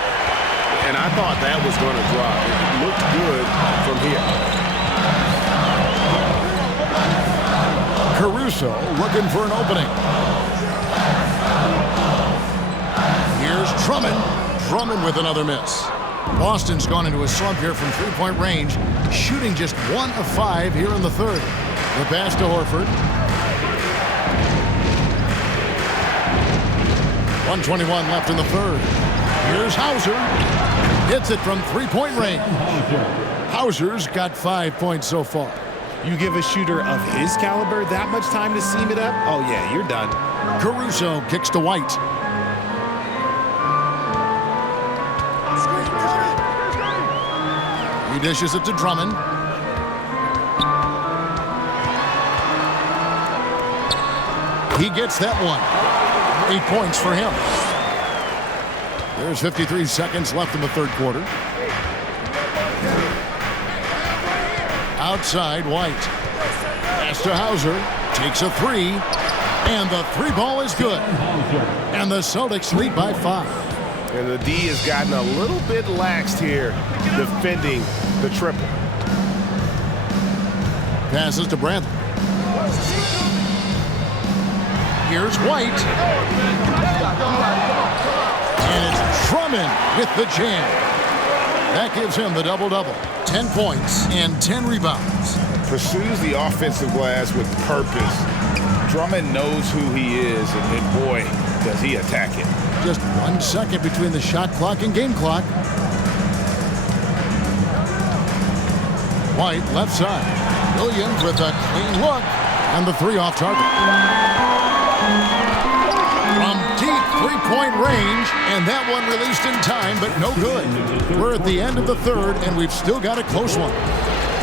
And I thought that was going to drop. It looked good from here. Caruso looking for an opening. Here's Drummond. Drummond with another miss. Boston's gone into a slump here from three-point range, shooting just 1 of 5 here in the third. The pass to Horford. 1:21 left in the third. Here's Hauser. Hits it from three-point range. Hauser's got 5 points so far. You give a shooter of his caliber that much time to seam it up? Oh, yeah, you're done. Caruso kicks to White. He dishes it to Drummond. He gets that one. 8 points for him. There's 53 seconds left in the third quarter. Outside, White. Pass to Hauser. Takes a three. And the three ball is good. And the Celtics lead by 5. And the D has gotten a little bit laxed here defending the triple. Passes to Bradley. Here's White. And it's Drummond with the jam. That gives him the double-double. 10 points and 10 rebounds. Pursues the offensive glass with purpose. Drummond knows who he is, and boy, does he attack it. Just 1 second between the shot clock and game clock. White left side. Williams with a clean look. And the three off target. From deep three-point range, and that one released in time, but no good. We're at the end of the third, and we've still got a close one.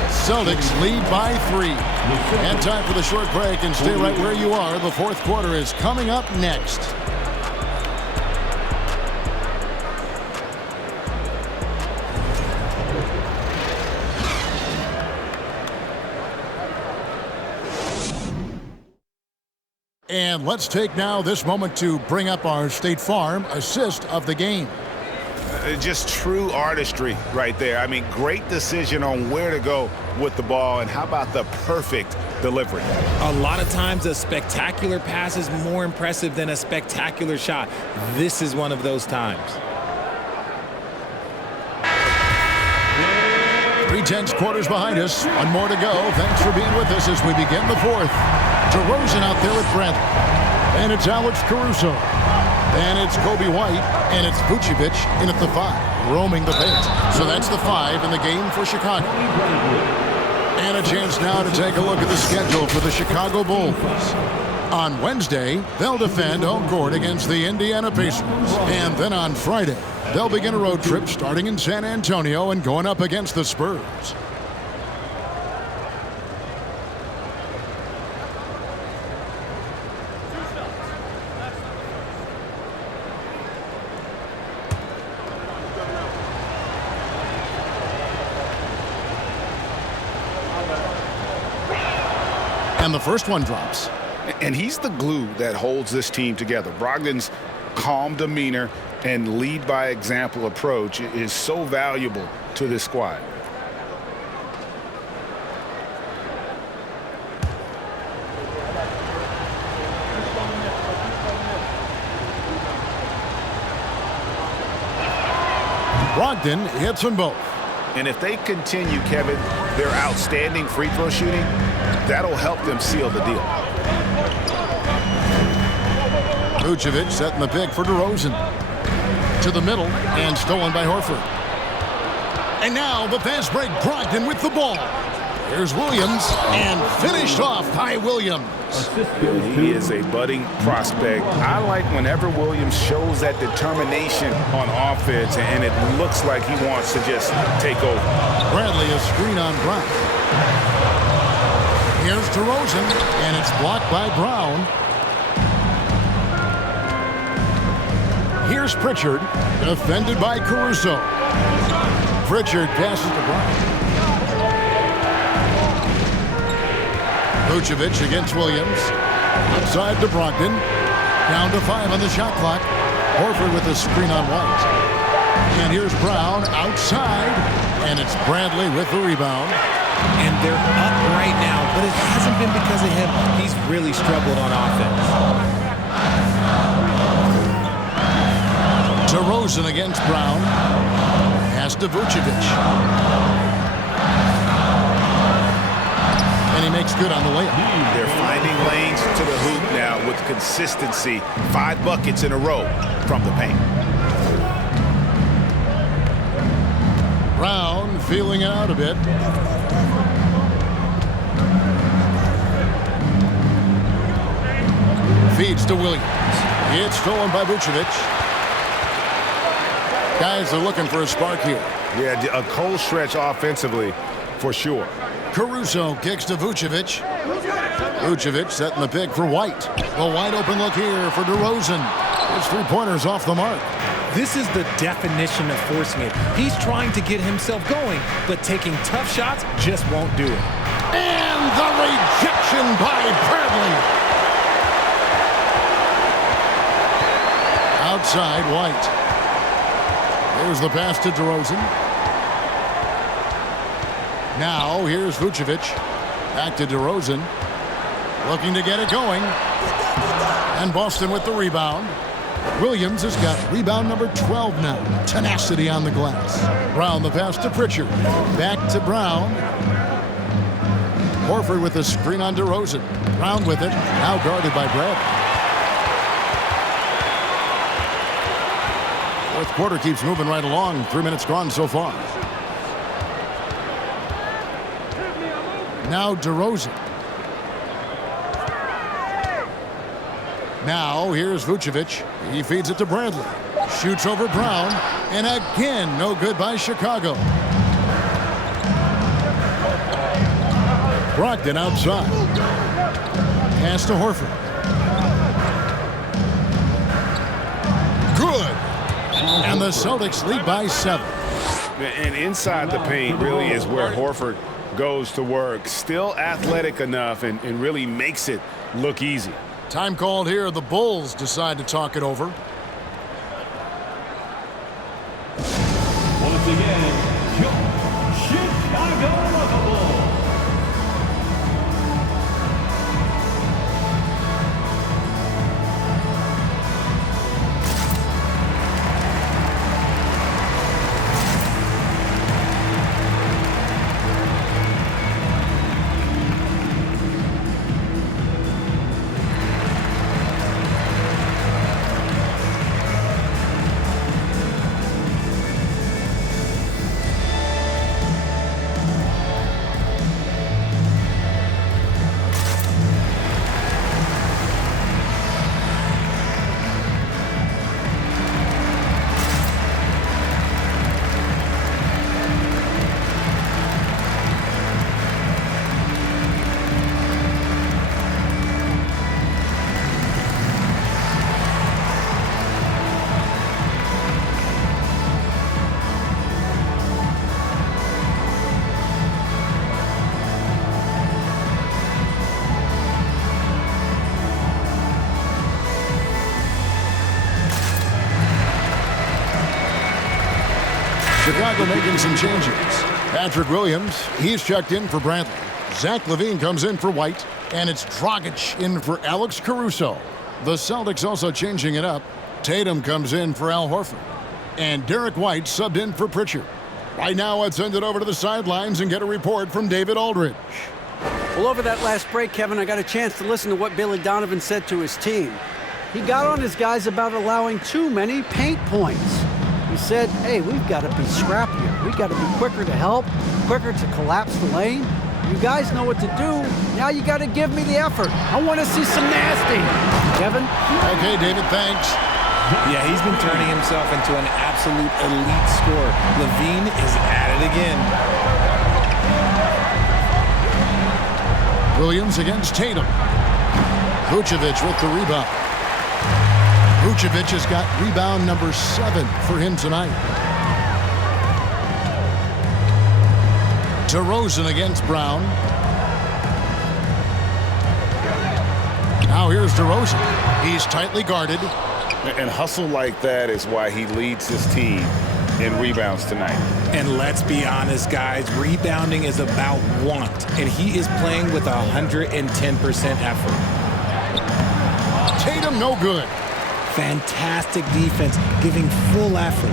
Celtics lead by 3. And time for the short break, and stay right where you are. The fourth quarter is coming up next. And let's take now this moment to bring up our State Farm assist of the game. Just true artistry right there. I mean, great decision on where to go with the ball, and how about the perfect delivery? A lot of times a spectacular pass is more impressive than a spectacular shot. This is one of those times. 3/10 quarters behind us. One more to go. Thanks for being with us as we begin the fourth. DeRozan out there with Bradley. And it's Alex Caruso. And it's Kobe White. And it's Vucevic in at the 5, roaming the paint. So that's the 5 in the game for Chicago. And a chance now to take a look at the schedule for the Chicago Bulls. On Wednesday, they'll defend home court against the Indiana Pacers. And then on Friday, they'll begin a road trip starting in San Antonio and going up against the Spurs. And the first one drops. And he's the glue that holds this team together. Brogdon's calm demeanor and lead by example approach is so valuable to this squad. Brogdon hits them both. And if they continue, Kevin, their outstanding free throw shooting, that'll help them seal the deal. Vucevic setting the pick for DeRozan. To the middle and stolen by Horford. And now the fast break. Brogdon with the ball. Here's Williams and finished off by Williams. He is a budding prospect. I like whenever Williams shows that determination on offense, and it looks like he wants to just take over. Bradley, a screen on Brown. Here's DeRozan, and it's blocked by Brown. Here's Pritchard, defended by Caruso. Pritchard passes to Brown. Vucevic against Williams. Outside to Brogdon. Down to 5 on the shot clock. Horford with a screen on White. And here's Brown outside. And it's Bradley with the rebound. And they're up right now, but it hasn't been because of him. He's really struggled on offense. DeRozan against Brown. Pass to Vucevic. And he makes good on the layup. They're finding lanes to the hoop now with consistency. 5 buckets in a row from the paint. Brown feeling it out a bit. Feeds to Williams. It's stolen by Vucevic. Guys are looking for a spark here. Yeah, a cold stretch offensively for sure. Caruso kicks to Vucevic. Vucevic setting the pick for White. A wide open look here for DeRozan. His 3-pointers off the mark. This is the definition of forcing it. He's trying to get himself going, but taking tough shots just won't do it. And the rejection by Bradley. Outside, White. Here's the pass to DeRozan. Now, here's Vucevic. Back to DeRozan. Looking to get it going. And Boston with the rebound. Williams has got rebound number 12 now. Tenacity on the glass. Brown the pass to Pritchard. Back to Brown. Horford with the screen on DeRozan. Brown with it. Now guarded by Bradley. Fourth quarter keeps moving right along. 3 minutes gone so far. Now DeRozan. Now here's Vucevic. He feeds it to Bradley. Shoots over Brown. And again, no good by Chicago. Brogdon outside. Pass to Horford. Good. And the Celtics lead by 7. And inside the paint really is where Horford goes to work. Still athletic enough and really makes it look easy. Time called here. The Bulls decide to talk it over. Once again, Chicago Bulls. Chicago making some changes. Patrick Williams, he's checked in for Bradley. Zach LaVine comes in for White. And it's Dragic in for Alex Caruso. The Celtics also changing it up. Tatum comes in for Al Horford. And Derek White subbed in for Pritchard. Right now, let's send it over to the sidelines and get a report from David Aldridge. Well, over that last break, Kevin, I got a chance to listen to what Billy Donovan said to his team. He got on his guys about allowing too many paint points. He said, hey, we've got to be scrappier. We've got to be quicker to help, quicker to collapse the lane. You guys know what to do. Now you got to give me the effort. I want to see some nasty. Kevin? Okay, David, thanks. Yeah, he's been turning himself into an absolute elite scorer. Levine is at it again. Williams against Tatum. Vucevic with the rebound. Vucevic has got rebound number 7 for him tonight. DeRozan against Brown. Now here's DeRozan. He's tightly guarded. And hustle like that is why he leads his team in rebounds tonight. And let's be honest, guys, rebounding is about want, and he is playing with 110% effort. Tatum no good. Fantastic defense, giving full effort.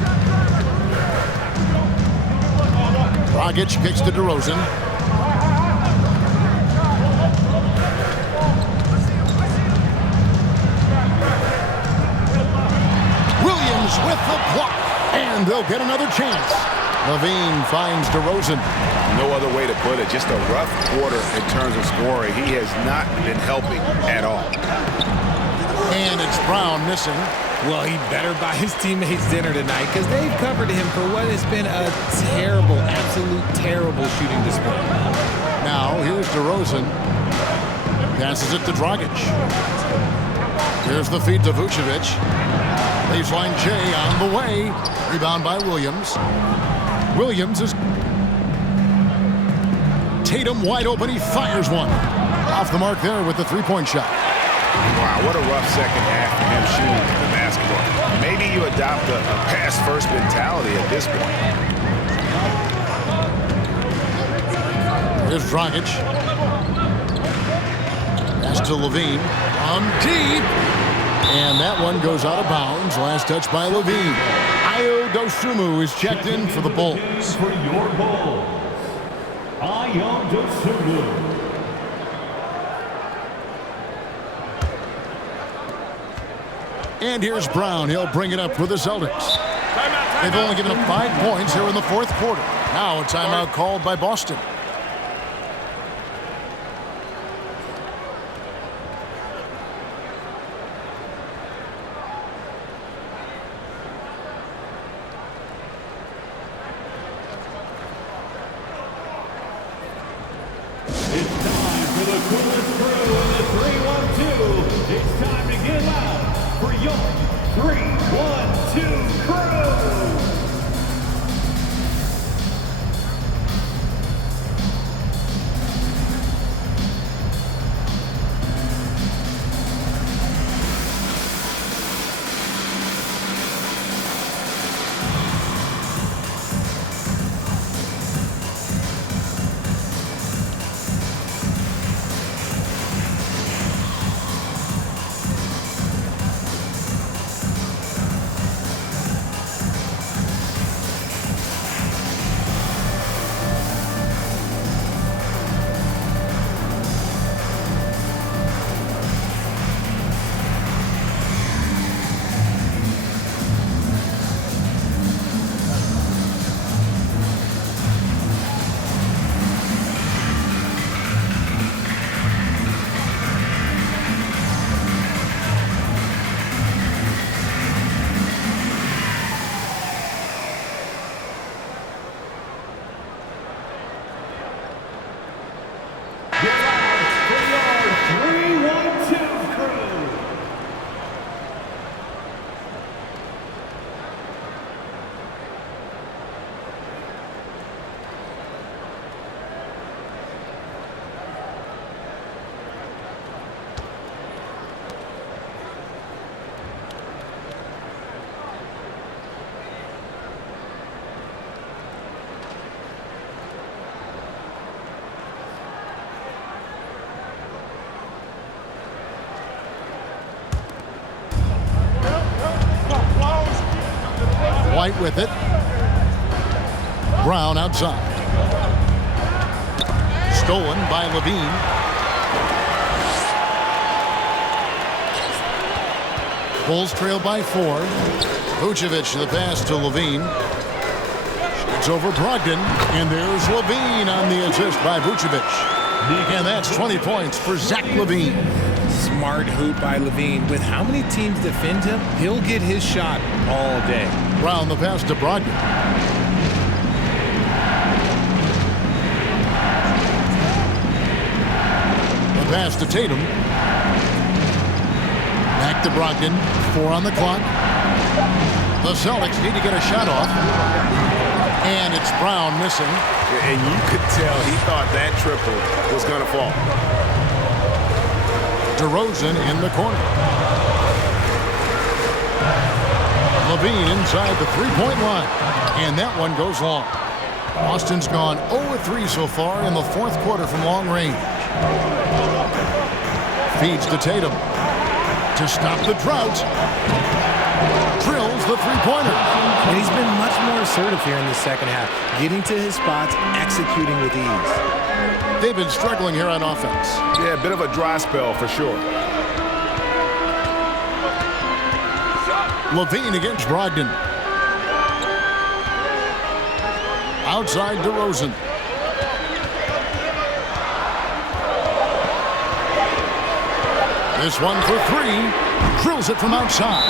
Dragic kicks to DeRozan. Williams with the block, and they'll get another chance. Levine finds DeRozan. No other way to put it, just a rough quarter in terms of scoring. He has not been helping at all. And it's Brown missing. Well, he better buy his teammates dinner tonight because they've covered him for what has been a terrible, absolute terrible shooting display. Now, here's DeRozan. Passes it to Dragic. Here's the feed to Vucevic. Baseline J on the way. Rebound by Williams. Williams is... Tatum wide open. He fires one. Off the mark there with the three-point shot. Wow, what a rough second half for him shooting the basketball. Maybe you adopt a pass-first mentality at this point. Here's Dragic. Pass to Levine. On deep. And that one goes out of bounds. Last touch by Levine. Ayo Dosunmu is checked in for the Bulls. For your Bulls, Ayo Dosunmu. And here's Brown. He'll bring it up for the Celtics. They've only given up 5 points here in the fourth quarter. Now a timeout called by Boston. It's time for the coolest crew in the 3-1-2. It's time to get loud for your 3-1-2 crew. White with it. Brown outside. Stolen by Levine. Bulls trail by 4. Vucevic the pass to Levine. Shoots over Brogdon, and there's Levine on the assist by Vucevic. And that's 20 points for Zach Levine. Smart hoop by Levine. With how many teams defend him, he'll get his shot all day. Brown the pass to Brogdon. The pass to Tatum. Back to Brogdon. 4 on the clock. The Celtics need to get a shot off. And it's Brown missing. And you could tell he thought that triple was going to fall. DeRozan in the corner. Levine inside the three-point line. And that one goes long. Boston's gone 0-3 so far in the fourth quarter from long range. Feeds to Tatum. To stop the drought. Drills the three-pointer. And he's been much more assertive here in the second half, getting to his spots, executing with ease. They've been struggling here on offense. Yeah, a bit of a dry spell for sure. Levine against Brogdon. Outside DeRozan. This one for 3. Drills it from outside.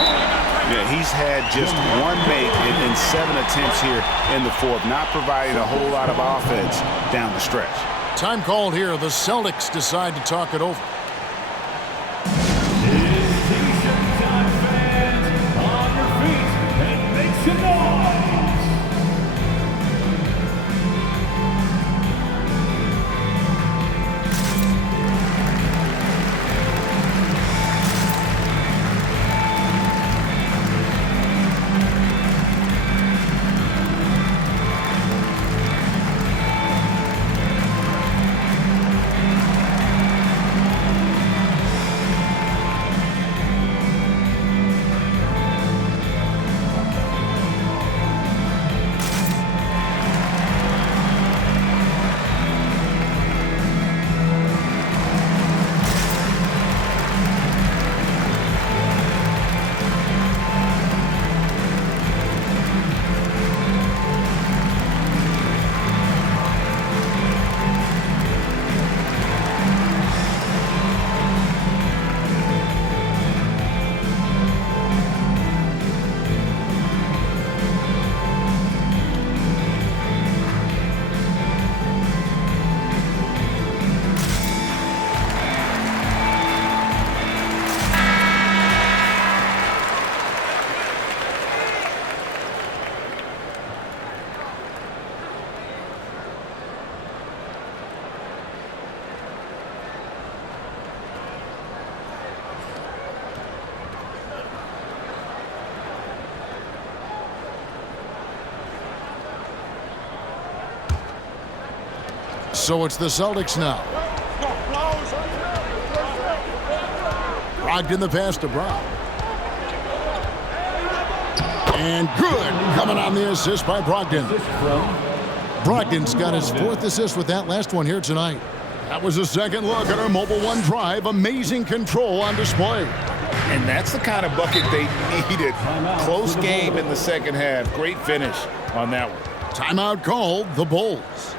Yeah, he's had just one make in 7 attempts here in the fourth, not providing a whole lot of offense down the stretch. Time called here. The Celtics decide to talk it over. On your feet and make some noise. So it's the Celtics now. Brogdon the pass to Brown. And good. Coming on the assist by Brogdon. Brogdon's got his 4th assist with that last one here tonight. That was a second look at our Mobile One drive. Amazing control on display. And that's the kind of bucket they needed. Close game in the second half. Great finish on that one. Timeout called the Bulls.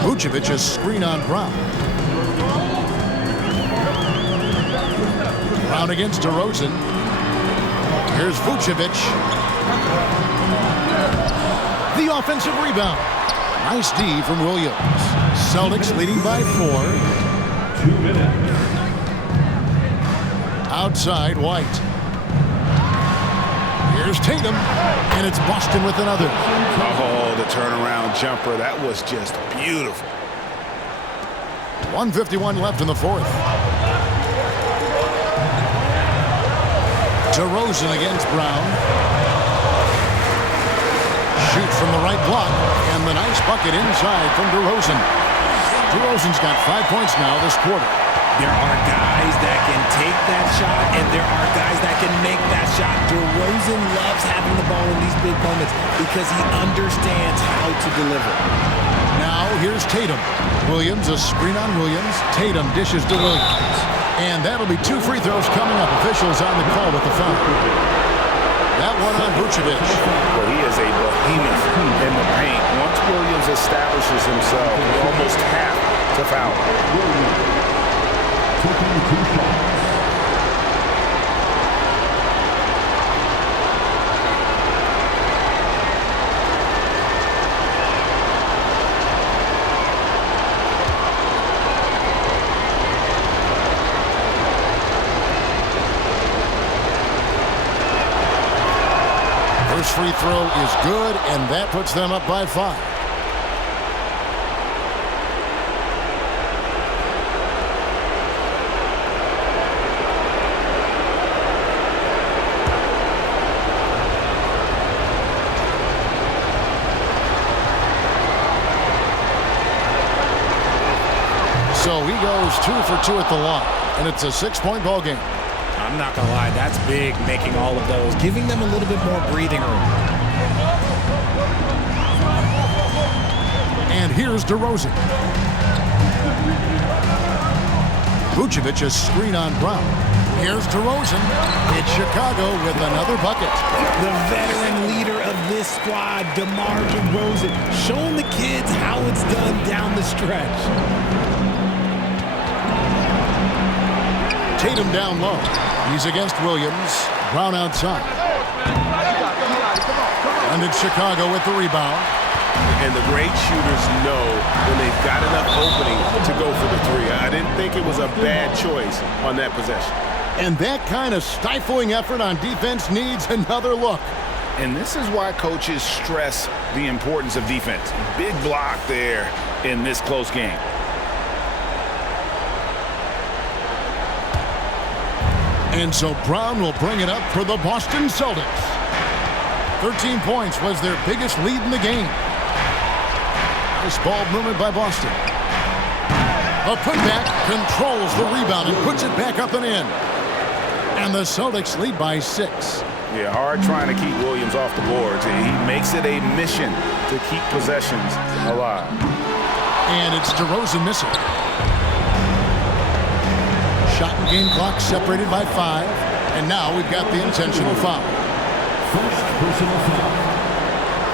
Vucevic has screen on Brown. Brown against DeRozan. Here's Vucevic. The offensive rebound. Nice D from Williams. Celtics leading by 4. 2 minutes. Outside, White. Here's Tatum, and it's Boston with another. Oh, the turnaround jumper. That was just beautiful. 1:51 left in the fourth. DeRozan against Brown. Shoot from the right block, and the nice bucket inside from DeRozan. DeRozan's got 5 points now this quarter. There are guys that can take that shot, and there are guys that can make that shot. DeRozan loves having the ball in these big moments because he understands how to deliver. Now here's Tatum. Williams, a screen on Williams. Tatum dishes to Williams. And that'll be 2 free throws coming up. Officials on the call with the foul. That one on Vucevic. Well, he is a behemoth in the paint. Once Williams establishes himself, you almost have to foul. Taking 2 shots. First free throw is good, and that puts them up by 5. So he goes 2 for 2 at the line, and it's a 6-point ball game. I'm not going to lie, that's big, making all of those, giving them a little bit more breathing room. And here's DeRozan. Vucevic a screen on Brown. Here's DeRozan. It's Chicago with another bucket. The veteran leader of this squad, DeMar DeRozan, showing the kids how it's done down the stretch. Tatum down low. He's against Williams. Brown outside. And it's Chicago with the rebound. And the great shooters know when they've got enough opening to go for the 3. I didn't think it was a bad choice on that possession. And that kind of stifling effort on defense needs another look. And this is why coaches stress the importance of defense. Big block there in this close game. And so Brown will bring it up for the Boston Celtics. 13 points was their biggest lead in the game. Nice ball movement by Boston. A putback controls the rebound and puts it back up and in. And the Celtics lead by 6. Yeah, hard trying to keep Williams off the boards. He makes it a mission to keep possessions alive. And it's DeRozan missing. Shot and game clock separated by 5. And now we've got the intentional foul. First personal foul.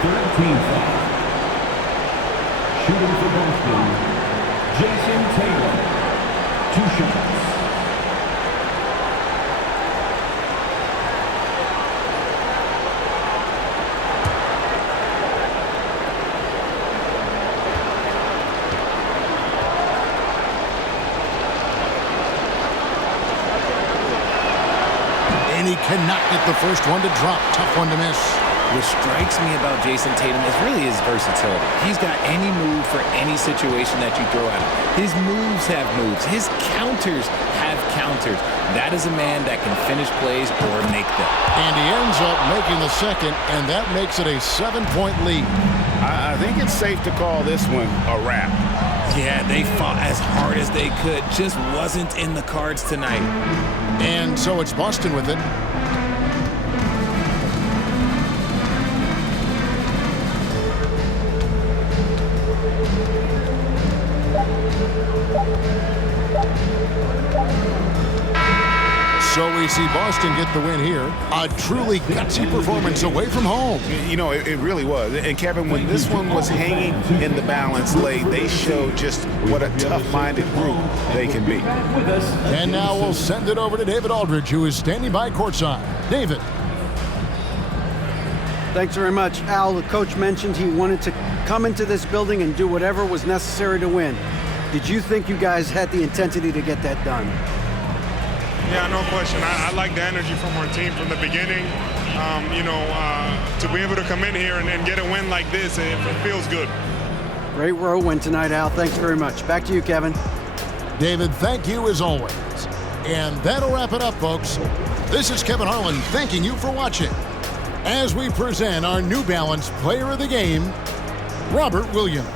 13 foul. Shooting for Boston, Jason Taylor. 2 shots. And he cannot get the first one to drop. Tough one to miss. What strikes me about Jason Tatum is really his versatility. He's got any move for any situation that you throw at him. His moves have moves. His counters have counters. That is a man that can finish plays or make them. And he ends up making the second, and that makes it a 7-point lead. I think it's safe to call this one a wrap. Yeah, they fought as hard as they could. Just wasn't in the cards tonight. And so it's Boston with it. So we see Boston get the win here. A truly gutsy performance away from home. You know, it really was. And Kevin, when this one was hanging in the balance late, they showed just what a tough-minded group they can be. And now we'll send it over to David Aldridge, who is standing by courtside. David. Thanks very much. Al, the coach mentioned he wanted to come into this building and do whatever was necessary to win. Did you think you guys had the intensity to get that done? Yeah, no question. I like the energy from our team from the beginning. To be able to come in here and get a win like this, it feels good. Great road win tonight, Al. Thanks very much. Back to you, Kevin. David, thank you as always. And that'll wrap it up, folks. This is Kevin Harlan thanking you for watching as we present our New Balance Player of the Game, Robert Williams.